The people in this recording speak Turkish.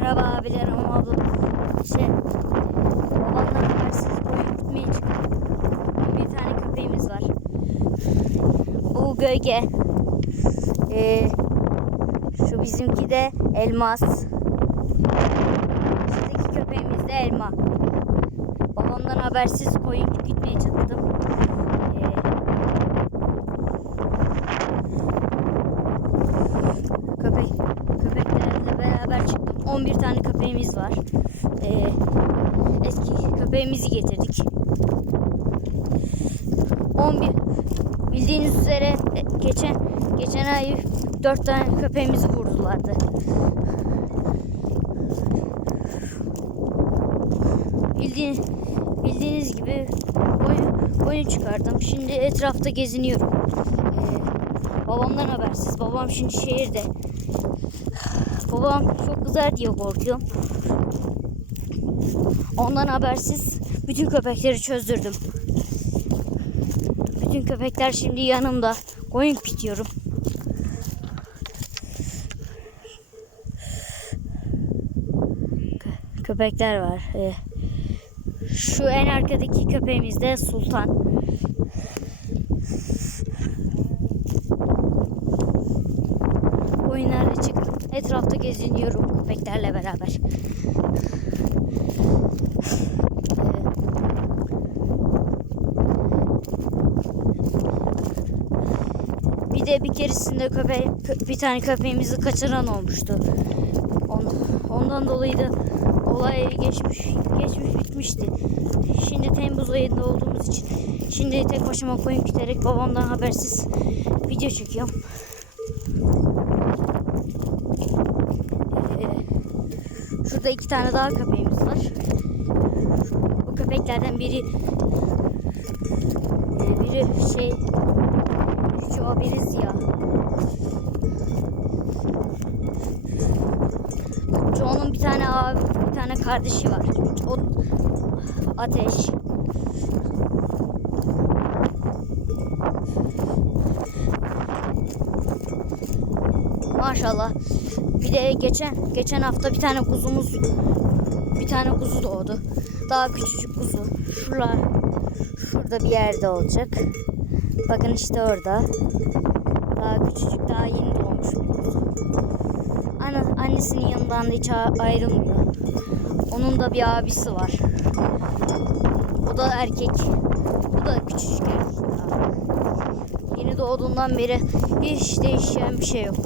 Merhaba abilerim ablam. Şey, babamdan habersiz boyun gitmeye çıktık. Bir tane köpeğimiz var. Bu gölge. Ee, şu bizimki de elmas. Şuradaki köpeğimiz de elma. Babamdan habersiz koyun gitmeye çıktım. Ee, köpek köpeklerle beraber çıktım. 11 tane köpeğimiz var. Ee, eski köpeğimizi getirdik. 11 bildiğiniz üzere e, geçen geçen ay 4 tane köpeğimizi vurdulardı. Bildiğin, bildiğiniz gibi boyun, boyun çıkardım. Şimdi etrafta geziniyorum. Ee, babamdan habersiz. Babam şimdi şehirde. Babam çok kızar diye korkuyorum. Ondan habersiz bütün köpekleri çözdürdüm. Bütün köpekler şimdi yanımda. Koyun pitiyorum. Kö- köpekler var. Ee, şu en arkadaki köpeğimiz de Sultan. Oyunlarla çıktım. Etrafta geziniyorum köpeklerle beraber. Bir de bir keresinde köpe kö- bir tane köpeğimizi kaçıran olmuştu. On- ondan dolayı da olay geçmiş geçmiş bitmişti. Şimdi Temmuz ayında olduğumuz için şimdi tek başıma koyun küterek babamdan habersiz video çekiyorum. Şurada iki tane daha köpeğimiz var. Bu köpeklerden biri e, biri şey küçük o biri siyah. Joe'nun bir tane abi, bir tane kardeşi var. O ateş. Maşallah. Bir de geçen geçen hafta bir tane kuzumuz bir tane kuzu doğdu. Daha küçücük kuzu. Şurada şurada bir yerde olacak. Bakın işte orada. Daha küçücük, daha yeni doğmuş bir. Ana, annesinin yanından da hiç ayrılmıyor. Onun da bir abisi var. O da erkek. O da küçücük erkek daha. Yeni doğduğundan beri hiç değişen bir şey yok.